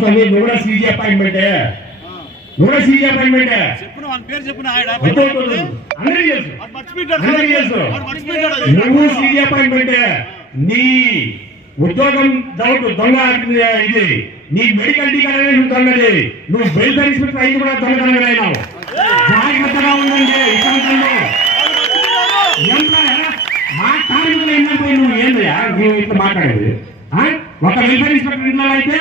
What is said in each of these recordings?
స్వామి నువ్వు కూడా సీజీ అపాయింట్మెంటే. నువ్వు కూడా సీజీ పేరు ఆయన. అందరికీ తెలుసు. అందరికీ తెలుసు. నువ్వు సీజీ నీ ఉద్యోగం డౌట్ దొంగ ఇది నీ మెడికల్ డిక్లరేషన్ దొంగది. నువ్వు వెల్ఫేర్ ఇన్స్పెక్టర్ అయింది కూడా దొంగతనంగా అయినావు. జాగ్రత్తగా ఉండండి. ఎంప్లాయ్ మా కార్మికులు ఏంటంటే నువ్వు నువ్వు ఇట్లా మాట్లాడేది? ఒక వెల్ఫేర్ ఇన్స్పెక్టర్ అయితే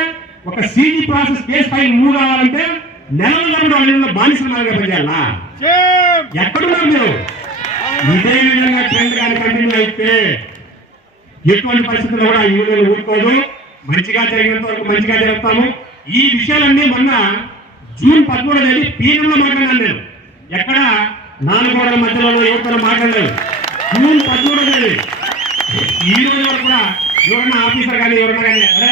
ఒక CG process case file move కావాలంటే నెలల నెలలు వాళ్ళ బానిసల మాదిరిగా పనిచేయాలా. ఎక్కడున్నారు మీరు? ఇదే విధంగా ట్రెండ్ కానీ కంటిన్యూ అయితే ఎటువంటి పరిస్థితుల్లో కూడా ఈ యూనియన్ ఊరుకోదు. మంచిగా జరిగినంత వరకు మంచిగా జరుపుతాము. ఈ విషయాలన్నీ మొన్న జూన్ పదమూడో తేదీ పీఎంలో మాట్లాడాను నేను. ఎక్కడ? నాలుగు గోడల మధ్యలో ఎవరితో మాట్లాడలేదు జూన్ పదమూడో తేదీ. ఈ రోజు వరకు కూడా ఎవరన్నా ఆఫీసర్ కానీ ఎవరన్నా కానీ అరే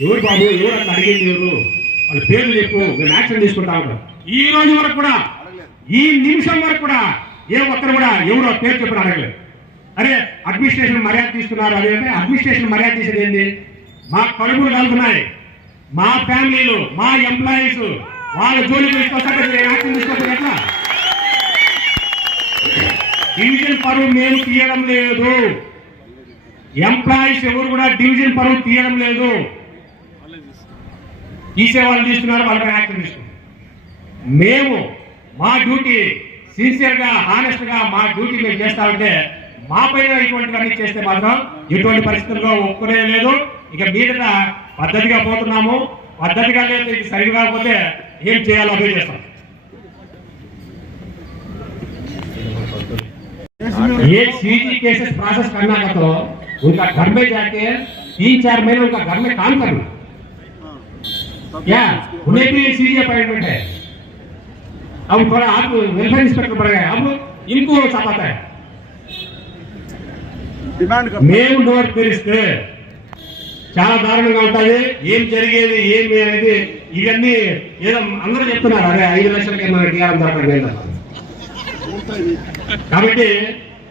ఎవరు బాబు? ఎవరు అక్కడ అడిగింది ఎవరు? వాళ్ళ పేర్లు చెప్పు. నేను యాక్షన్ తీసుకుంటా ఈ రోజు వరకు కూడా ఈ నిమిషం వరకు కూడా ఏ ఒక్కరు కూడా ఎవరు ఆ పేరు చెప్పిన అడగలేదు. అరే అడ్మినిస్ట్రేషన్ మర్యాద తీసుకున్నారు. అదే అంటే అడ్మినిస్ట్రేషన్ మర్యాద తీసేది ఏంది? మా కడుపులు కలుగుతున్నాయి మా ఫ్యామిలీలు మా ఎంప్లాయీస్ వాళ్ళ జోలికి యాక్షన్ తీసుకోకపోతే ఎట్లా? డివిజన్ పరువు మేము తీయడం లేదు. ఎంప్లాయీస్ ఎవరు కూడా డివిజన్ పరువు తీయడం లేదు. తీసే వాళ్ళు తీస్తున్నారు వాళ్ళపై యాక్షన్ తీసుకున్నారు మేము మా డ్యూటీ సిన్సియర్ గా హానెస్ట్ గా మా డ్యూటీ మేము చేస్తా ఉంటే మా పైన ఇటువంటివన్నీ చేస్తే మాత్రం ఎటువంటి పరిస్థితుల్లో ఒప్పుకునే లేదు ఇక మీదట పద్ధతిగా పోతున్నాము పద్ధతిగా లేదు ఇది సరిగా కాకపోతే ఏం చేయాలో అదే చేస్తాం ये सीजी केसेस प्रोसेस करना का तो उनका घर में जाके तीन चार महीने उनका घर में काम करना क्या उन्हें भी सीजी अपॉइंटमेंट है अब थोड़ा आप वेलफेयर इंस्पेक्टर बढ़ गए अब इनको चाहता है డిమాండ్ కర్ మేము నోట్ తెరిస్తే చాలా దారుణంగా ఉంటుంది ఏం జరిగేది ఏమి అనేది ఇవన్నీ ఏదో అందరూ చెప్తున్నారు అరే ఐదు లక్షలకి మన టీఆర్ఎం దొరకడం కాబట్టి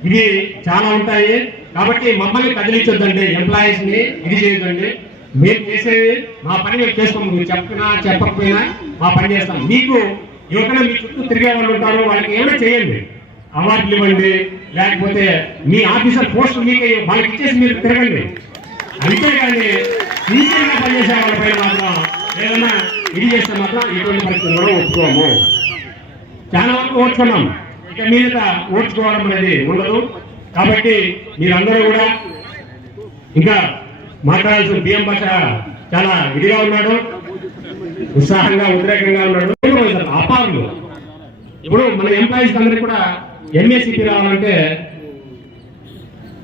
ఇది చాలా ఉంటాయి కాబట్టి మమ్మల్ని కదిలించొద్దండి ఎంప్లాయీస్ ని ఇది చేయొద్దండి మీరు చేసేది మా పని మేము చేస్తాం మీరు చెప్పినా చెప్పకపోయినా మా పని చేస్తాం. మీకు ఎవరైనా మీ చుట్టూ తిరిగే వాళ్ళు ఉంటారు. వాళ్ళకి ఏమైనా చేయండి. అవార్డులు ఇవ్వండి. లేకపోతే మీ ఆఫీసర్ పోస్ట్ మీకు వాళ్ళకి ఇచ్చేసి మీరు తిరగండి. అంతేగాని సిన్సియర్గా పనిచేసే వాళ్ళపై మాత్రం ఏదైనా ఇది చేస్తే మాత్రం ఇటువంటి పరిస్థితులు కూడా ఒప్పుకోము. చాలా వరకు ఓడ్చుకున్నాం ఇక మీద ఓడ్చుకోవడం అనేది ఉండదు. కాబట్టి మీరందరూ కూడా ఇంకా మాట్లాడాల్సిన బియ్యం భాష చాలా ఇదిగా ఉన్నాడు. ఉత్సాహంగా ఉద్రేకంగా ఉన్నాడు. అపారులు. ఇప్పుడు మన ఎంప్లాయీస్ అందరికి కూడా ఎంఏసీపీ రావాలంటే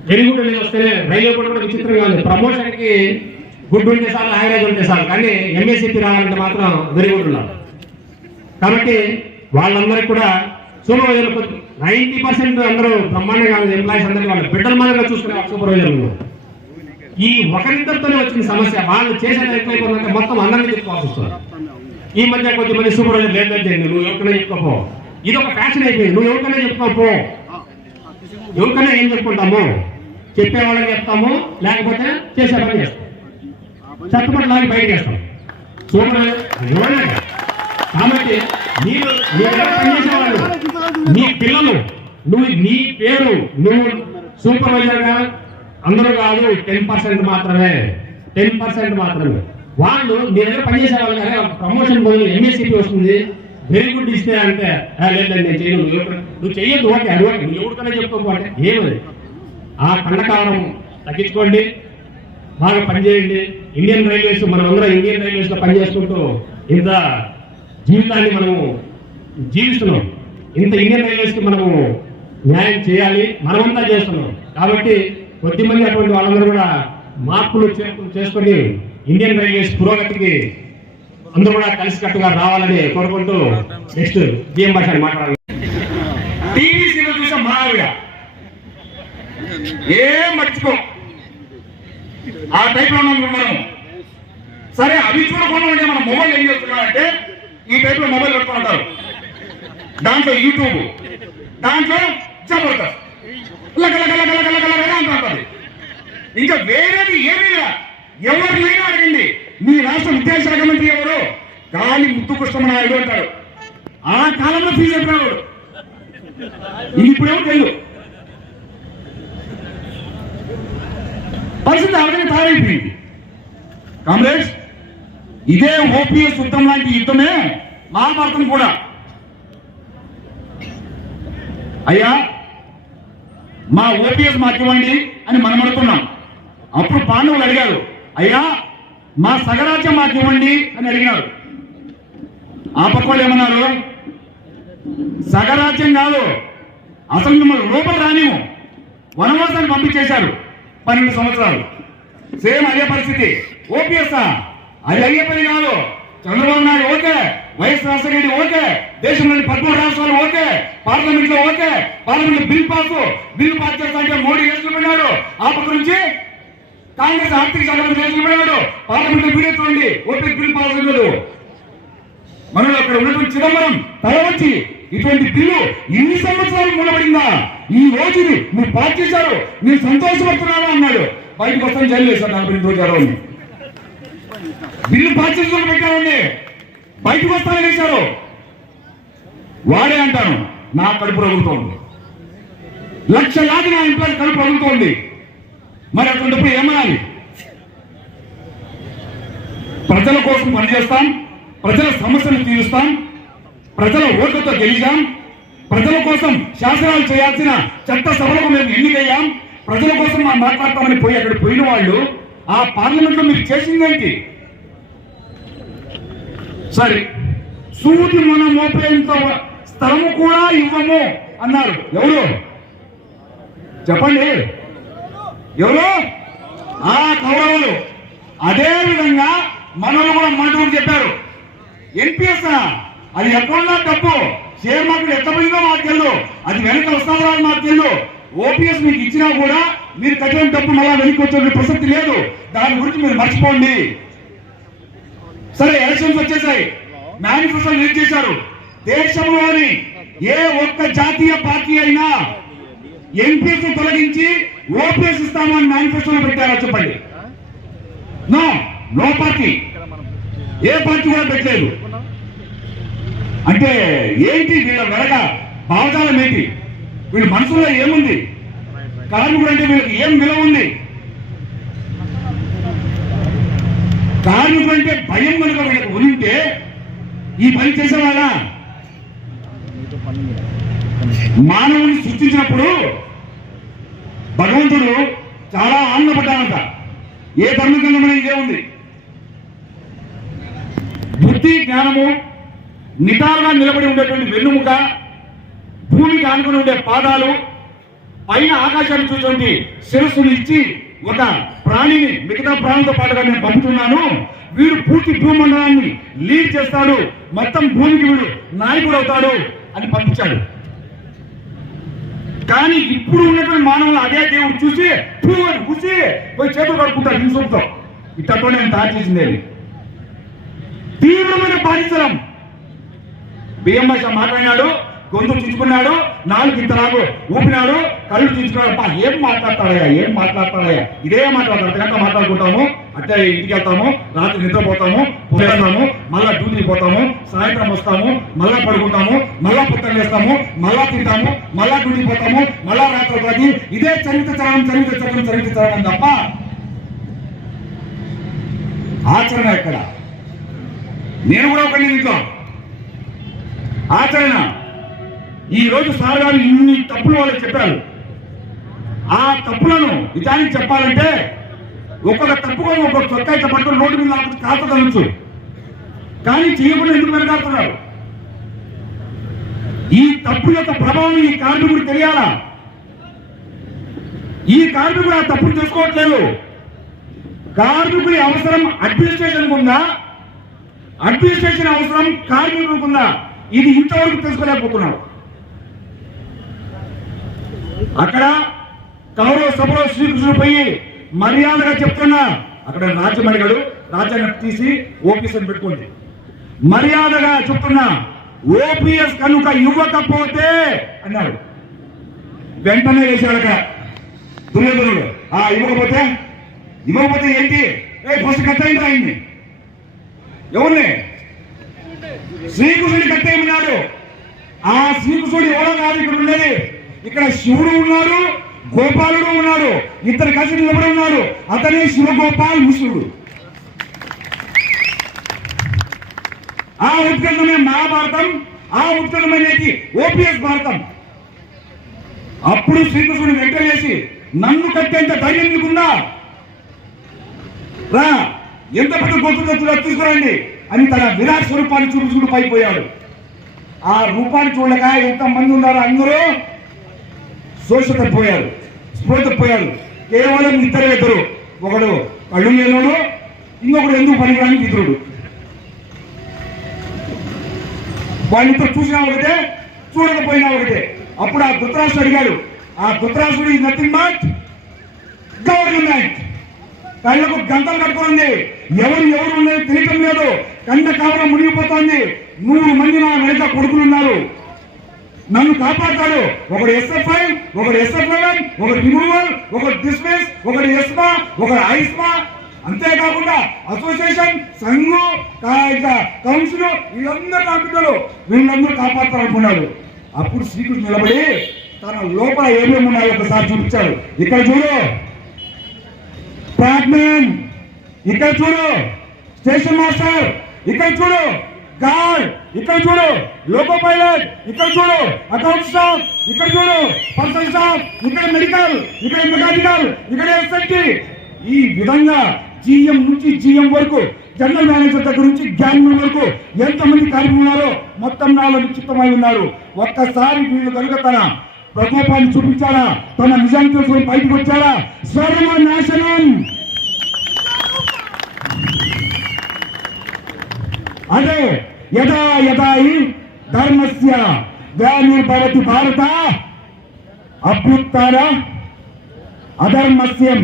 వెరిగుడ్ అనేది వస్తేనే రైల్వే కూడా కూడా విచిత్రంగా ఉంది. ప్రమోషన్కి గుడ్ ఉంటే సార్ యావరేజ్ ఉంటే సార్ కానీ ఎంఏసీపీ రావాలంటే మాత్రం వెరిగుడ్ ఉండాలి కాబట్టి వాళ్ళందరికీ కూడా సూపర్వైజర్లు నైన్టీ పర్సెంట్ అందరూ బ్రహ్మాండంగా ఎంప్లాయీస్ అందరికీ వాళ్ళ బిడ్డల మాదిరిగా చూసుకునే సూపర్వైజర్లు ఈ ఒకరిద్దరితోనే వచ్చిన సమస్య వాళ్ళు చేసేది ఎక్కువైపోయిందంటే మొత్తం అందరినీ చెప్పుకోవాల్సి వస్తుంది. ఈ మధ్య కొద్దిమంది సూపర్వైజర్ లేదంటే నువ్వు ఎవరికైనా చెప్పుకోపో. ఇది ఒక ఫ్యాషన్ అయిపోయింది నువ్వు ఎవరికైనా చెప్పుకోపో. ఎవరికైనా ఏం చెప్పుకుంటాము? చెప్పే వాళ్ళకి చెప్తాము లేకపోతే చేసే పని చేస్తాం. చట్టపడి లాగి బయటకు వేస్తాం. సూపర్ కాబట్టి మీరు మీ నీ పిల్లలు నువ్వు నీ పేరు నువ్వు సూపర్వైజర్గా అందరూ కాదు టెన్ పర్సెంట్ మాత్రమే. టెన్ పర్సెంట్ మాత్రమే. వాళ్ళు నీ దగ్గర పనిచేసే వాళ్ళు కానీ ప్రమోషన్ పోయి ఎంఎస్సీపీ వస్తుంది. వెరీ గుడ్ ఇస్తే అంటే లేదండి నేను చేయను నువ్వు చేయొద్దు ఓకే అది ఓకే నువ్వు ఎవరికైనా చెప్పుకోకపోతే అంటే ఏమది ఆ కండకారం తగ్గించుకోండి. బాగా పనిచేయండి ఇండియన్ రైల్వేస్ మనం అందరం ఇండియన్ రైల్వేస్లో పనిచేసుకుంటూ ఇంత జీవితాన్ని మనము జీవిస్తున్నాం. ఇంత ఇండియన్ రైల్వేస్కి మనము న్యాయం చేయాలి మనమంతా చేస్తున్నాం. కాబట్టి కొద్దిమంది అటువంటి వాళ్ళందరూ కూడా మార్పులు చేసుకుని చేసుకొని ఇండియన్ రైల్వేస్ పురోగతికి అందరూ కూడా కలిసికట్టుగా రావాలని కోరుకుంటూ నెక్స్ట్ బిఎం భాష మాట్లాడాలి. టీవీ సీరియల్ చూసాం మావిగా ఏం మర్చిపో. ఆ టైప్లో ఉన్నాం మనం. సరే అవి చూడకుండా ఉంటే మన మొబైల్ ఏం చేస్తున్నారంటే ఈ టైప్లో మొబైల్ పెట్టుకుంటారు దాంట్లో యూట్యూబ్. దాంట్లో జబర్దస్త్. ఇంకా వేరేది ఏమీ ఎవరినైనా అడగండి. మీ రాష్ట్ర విద్యాశాఖ మంత్రి ఎవరు? గాలి ముద్దు కృష్ణమనాయుడు అంటారు. ఆ కాలంలో ఫీజు చెప్పినాడు ఇది ఇప్పుడేమో తెలియదు పరిస్థితి అలాగే తయారైపోయింది. కాంగ్రెస్ ఇదే ఓపీఎస్ యుద్ధం లాంటి యుద్ధమే మహాభారతం కూడా. అయ్యా మా ఓపీఎస్ మాకు ఇవ్వండి అని మనం అనుకున్నాం. అప్పుడు పాండవులు అడిగారు అయ్యా మా సగరాజ్యం మాకు ఇవ్వండి అని అడిగినారు. ఆ పక్క ఏమన్నారు సగరాజ్యం కాదు అసలు మిమ్మల్ని లోపల రానిము వనవాసాన్ని పంపించేశారు పన్నెండు సంవత్సరాలు. సేమ్ అదే పరిస్థితి. ఓపీఎస్ అది అయ్యే పని కాదు. Chandrababu Naidu okay YS Rajasekhara okay దేశంలోని పదమూడు రాష్ట్రాలు ఓకే పార్లమెంట్లో okay parliament bill pass bill pass చేస్తా మోడీ వేసుకున్నాడు ఆ పక్క నుంచి కాంగ్రెస్ ఆర్థిక శాఖ చేసుకున్నాడు పార్లమెంట్ బిల్ చూడండి ఓపెన్ బిల్ పాస్ ఉండదు మనం అక్కడ ఉన్నటువంటి చిదంబరం తల వచ్చి ఇటువంటి బిల్లు ఇన్ని సంవత్సరాలు మూలబడిందా? ఈ రోజు మీరు పాస్ చేశారు మీరు సంతోషపడుతున్నారా అన్నాడు. బయటకు వస్తాను జైలు వేశారు నలభై రోజులు అరవై బిల్లు పాస్ పెట్టారండి. బయటకు వస్తానే వేశారు వాడే అంటాను నా కడుపు రగులుతోంది. లక్షలాది నా ఇంట్లో కడుపు రగులుతోంది. మరి అటువంటిప్పుడు ఏమనాలి? ప్రజల కోసం పనిచేస్తాం ప్రజల సమస్యలు తీరుస్తాం ప్రజల ఓట్లతో గెలిచాం ప్రజల కోసం శాసనాలు చేయాల్సిన చట్ట సభలకు మేము ఎన్నికయ్యాం ప్రజల కోసం మనం మాట్లాడతామని పోయి అక్కడ పోయిన వాళ్ళు ఆ పార్లమెంట్లో మీరు చేసిందేంటి? సరే. సూది మనం మోపేంత స్థలము కూడా ఇవ్వము అన్నారు. ఎవరు? చెప్పండి. ఎవరు? ఆ కౌరవులు. అదే విధంగా మనలు కూడా మంటూరు చెప్పారు. ఎన్పిఎస్ అది ఎక్కడున్నా డబ్బు షేర్ మార్కెట్ ఎంత పోయిందో మాకు తెలియదు అది వెనక వస్తుందో మాకు తెలియదు ఓపీఎస్ మీకు ఇచ్చినా కూడా మీరు కట్టిన డబ్బు మళ్ళా వెనక్కి వచ్చే ప్రసక్తి లేదు. దాని గురించి మీరు మర్చిపోండి. సరే ఎలక్షన్స్ వచ్చేసాయి. మేనిఫెస్టో లీడ్ చేశారు. దేశంలోని ఏ ఒక్క జాతీయ పార్టీ అయినా ఎంపీఎస్ తొలగించి ఓపీఎస్ ఇస్తామని మేనిఫెస్టోలో పెట్టారా చెప్పండి? నో నో పార్టీ ఏ పార్టీ కూడా పెట్టలేదు. అంటే ఏంటి వీళ్ళ వెనక భావజాలం ఏంటి? వీళ్ళ మనసులో ఏముంది? కార్మికుడు అంటే వీళ్ళకి ఏం విలువ ఉంది? కార్మికుడు అంటే భయం కనుక వీళ్ళకి ఉంటే ఈ పని చేసేవాళ్ళ? మానవుని సృష్టించినప్పుడు భగవంతుడు చాలా ఆనందపడ్డానంట ఏ ధర్మకంగా కన్నా ఇదే ఉంది? బుద్ధి జ్ఞానము నిటారుగా నిలబడి ఉండేటువంటి వెన్నుముక భూమికి ఆనుకుని ఉండే పాదాలు పైన ఆకాశాన్ని చూసేటువంటి శిరస్సును ఇచ్చి ఒక ప్రాణిని మిగతా ప్రాణులతో పాటుగా నేను పంపుతున్నాను. వీడు పూర్తి భూమండలాన్ని లీడ్ చేస్తాడు. మొత్తం భూమికి వీడు నాయకుడు అవుతాడు అని పంపించాడు. కానీ ఇప్పుడు ఉన్నటువంటి మానవులు అదే దేవుడు చూసి పూ అని చూసి పోయి చేతులు కడుక్కుంటారు హింసంతో ఇట్టతో నేను తయారు చేసింది అది. తీవ్రమైన బాధితలం బియ్యం భాష మాట్లాడినాడు. గొంతు చించుకున్నాడు నాలుగు ఇంతలాగు ఊపినాడు కళ్ళు చించుకున్నాడు అప్ప ఏం మాట్లాడతాడయ్యా ఏం మాట్లాడతాడయ్యా? ఇదే మాట్లాడతాడు అర్ధగంట మాట్లాడుకుంటాము అట్టే ఇంటికి వెళ్తాము రాత్రి నిద్రపోతాము పోతాము మళ్ళా డ్యూటీకి పోతాము సాయంత్రం వస్తాము మళ్ళా పడుకుంటాము మళ్ళా పుట్టలు వేస్తాము మళ్ళా తింటాము మళ్ళా డ్యూటీకి పోతాము మళ్ళా రాత్రి పది ఇదే చరిత్ర చరణం చరిత్ర చరణం చరిత్ర చరణం తప్ప ఆచరణ ఎక్కడ? నేను కూడా ఒక ఇంట్లో. ఆచరణ. ఈ రోజు సార్ గారు ఇన్ని తప్పులు వాళ్ళకి చెప్పారు. ఆ తప్పులను నిజానికి చెప్పాలంటే ఒక్కొక్క తప్పుగా ఒక్కొక్క చొక్కా ఇట్లా పట్టుకుని రోడ్డు మీద కాల్చదనొచ్చు కానీ చేయకుండా ఎందుకు వెనకాడుతున్నారు ఈ తప్పు యొక్క ప్రభావం ఈ కార్మికుడు తెలియాలా? ఈ కార్మికుడు ఆ తప్పులు తెలుసుకోవట్లేదు. కార్మికుడి అవసరం అడ్మినిస్ట్రేషన్ ఉందా? అడ్మినిస్ట్రేషన్ అవసరం కార్మికుడికి ఉందా? ఇది ఇంతవరకు తెలుసుకోలేకపోతున్నారు అక్కడ కౌరవ సభలో శ్రీకృష్ణుడు పోయి మర్యాదగా చెప్తున్నా. అక్కడ రాజ్యం అడిగాడు రాజ్యాన్ని తీసి ఓపీఎస్ అని పెట్టుకోండి మర్యాదగా చెప్తున్నా ఓపీఎస్ కనుక ఇవ్వకపోతే అన్నాడు. వెంటనే వేసాడు అక్కడ. దుర్యోధనుడు ఆ ఇవ్వకపోతే? ఇవ్వకపోతే ఏంటి? ఏ ఫస్ట్ కట్టయింది ఆయన్ని? ఎవరిని? శ్రీకృష్ణుడి కట్టేయమన్నాడు ఆ శ్రీకృష్ణుడు ఎవరో కాదు ఇక్కడ ఉండేది. ఇక్కడ శివుడు ఉన్నాడు గోపాలుడు ఉన్నాడు ఇద్దరు కలిసి నిలబడి ఉన్నాడు అతనే శివగోపాల్ ముసుడు ఆ ఉత్కంఠమే మహాభారతం ఆ ఉత్కంఠమైనది ఓపీఎస్ భారతం. అప్పుడు శ్రీకృష్ణుడు వెంట చేసి నన్ను కట్టేంత ధైర్యం నీకుందా? రా ఎంత పెద్ద గొంతు తీసుకురండి అని తన విరాట్ స్వరూపాన్ని చూపించుకుంటూ పైపోయాడు ఆ రూపాన్ని చూడగా ఎంత మంది ఉన్నారు అందరూ శోషత పోయారు. స్పృహత పోయారు. కేవలం ఇద్దరు ఇద్దరు. ఒకడు కళ్ళు లేనోడు ఇంకొకడు ఎందుకు పనికిరాని ఇతరుడు వాళ్ళిద్దరు చూసినా ఒకటే చూడకపోయినా ఒకటే. అప్పుడు ఆ ధృతరాష్ట్రుడు అడిగాడు ఆ ధృతరాష్ట్రుడు ఈ నథింగ్ బట్ గవర్నమెంట్ కళ్ళకు గంటలు కట్టుకుంది ఎవరు ఎవరు ఉన్నది తెలియటం లేదు. కండ కావడం మునిగిపోతోంది. నూరు మంది నా వెనక కొడుకులు ఉన్నారు. నన్ను కాపాడతాడు. ఒకడు ఎస్ఎఫ్ఐ ఒకడు ఎస్ఎఫ్ లెవెన్ ఒకటి రిమూవల్ ఒకటి డిస్మిస్ ఒకటి ఎస్మా ఒకటి ఐస్మా. అంతేకాకుండా అసోసియేషన్ సంఘు ఇంకా కౌన్సిల్ వీళ్ళందరూ నా వీళ్ళందరూ వీళ్ళందరూ కాపాడతారనుకున్నాడు. అప్పుడు శ్రీకృష్ణ నిలబడి తన లోపల ఏమేమి ఉన్నాయో ఒకసారి చూపించాడు. ఇక్కడ చూడు. ప్యాట్మెన్ ఇక్కడ చూడు. స్టేషన్ మాస్టర్ ఇక్కడ చూడు. గార్డ్ ఇక్కడ చూడు. లోకో పైలట్ ఇక్కడ చూడు. అకౌంట్ స్టాఫ్ ఇక్కడ చూడు. పర్సనల్ స్టాఫ్ ఇక్కడ మెడికల్ ఇక్కడ మెకానికల్ ఇక్కడ ఎస్ఎస్టీ ఈ విధంగా జిఎం నుంచి జిఎం వరకు జనరల్ మేనేజర్ దగ్గర నుంచి గ్యాంగ్ వరకు ఎంతమంది కలిపి ఉన్నారో మొత్తం నాలో నిశ్చితమై ఉన్నారు. ఒక్కసారి వీళ్ళు కనుక తన ప్రకోపాన్ని చూపించారా తన నిజాన్ని చూసుకొని బయటకు వచ్చారా? సర్వనాశనం అదే యదా యథాయి ధర్మస్య గ్లానిర్భవతి భారత. అభ్యుత్తార అధర్మస్యం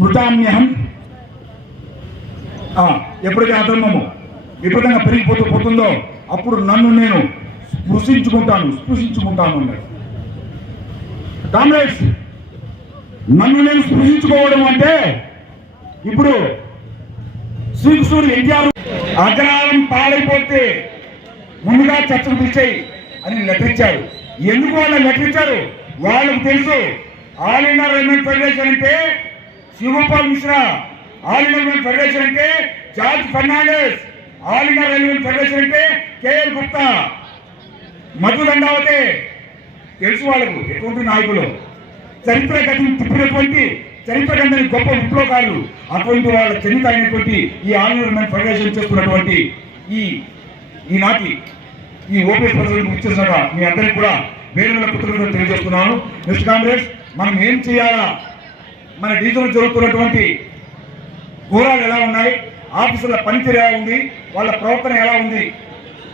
మృతామ్యహం. ఎప్పుడైతే అధర్మము విపరీతంగా పెరిగిపోతూ పోతుందో అప్పుడు నన్ను నేను స్పృశించుకుంటాను స్పృశించుకుంటాను అన్నాడు. కామ్రేడ్స్ నన్ను నేను స్పృశించుకోవడం అంటే ఇప్పుడు శ్రీకృష్ణుడు ఎన్టీఆర్ అగ్రహారం పాడైపోతే ముందుగా చర్చకు పిలిచాయి అని లెటరించారు ఎందుకు వాళ్ళు లెటరించారు వాళ్ళకు తెలుసు. ఆల్ ఇండియా రెవెన్యూ ఫెడరేషన్ అంటే Shivpal Mishra. All India revenue federation అంటే George Fernandes. All India revenue federation అంటే కేఎల్ గుప్తా. మధు దండావతే. తెలుసు వాళ్ళకు ఎటువంటి నాయకులు? చరిత్ర గతిని తిప్పినటువంటి చరిత్రకందని గొప్ప విప్లవకారులు అటువంటి వాళ్ళ చరిత్ర అయినటువంటి ఈ ఆంధ్రప్రదేశ్ ఫెడరేషన్ చేస్తున్నటువంటి ఈ ఈనాటి ఈ ఓపీ ప్రజలకు ఇచ్చేసిన మీ అందరికీ కూడా వేరే వేల తెలియజేస్తున్నాను. నెక్స్ట్ కాంగ్రెస్ మనం ఏం చేయాలా? మన డీజిల్ జరుగుతున్నటువంటి ఘోరాలు ఎలా ఉన్నాయి? ఆఫీసుల పనితీరు ఎలా ఉంది? వాళ్ళ ప్రవర్తన ఎలా ఉంది?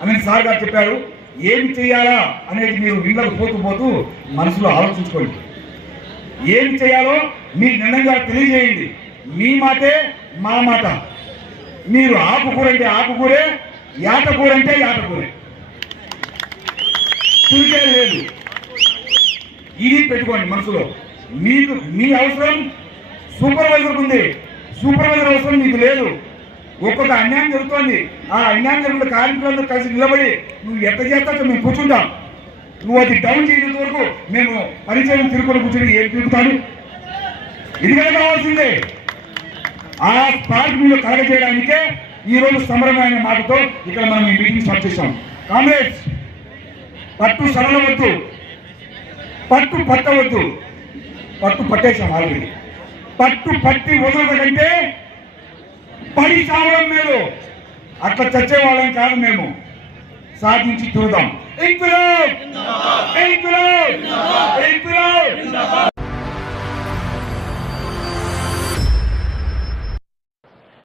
అని సార్ గారు చెప్పారు. ఏమి చేయాలా అనేది మీరు ఇళ్ళకు పోతూ పోతూ మనసులో ఆలోచించుకోండి. ఏం చేయాలో మీ నిర్ణయంగా తెలియజేయండి. మీ మాటే మా మాట. మీరు ఆకుకూర అంటే ఆకుకూరే యాటకూర. అంటే యాటకూరే తిరిగే లేదు. ఇది పెట్టుకోండి మనసులో. మీకు మీ అవసరం సూపర్వైజర్ ఉంది. సూపర్వైజర్ అవసరం మీకు లేదు. ఒక్కొక్క అన్యాయం జరుగుతోంది. ఆ అన్యాయం జరుగుతున్న కార్మికులందరూ కలిసి నిలబడి నువ్వు ఎంత చేస్తా మేము కూర్చుంటాం. నువ్వు అది డౌన్ చేయనంత వరకు మేము పరిచయం తిరుపతి కూర్చొని ఏం తిరుగుతాను? ఇది కదా కావాల్సిందే. ఆ స్పాట్ మీరు కలగజేయడానికే ఈ రోజు సమరమైన మాటతో ఇక్కడ మనం ఈ మీటింగ్ స్టార్ట్ చేశాం. కాంగ్రెస్ పట్టు సరళవద్దు. పట్టు పట్టవద్దు. పట్టు పట్టేశాం ఆల్రెడీ పట్టు పట్టి వదలకంటే పడి చావడం లేదు అట్లా చచ్చే వాళ్ళం కాదు మేము. sabe o que estou de tudo. Em Em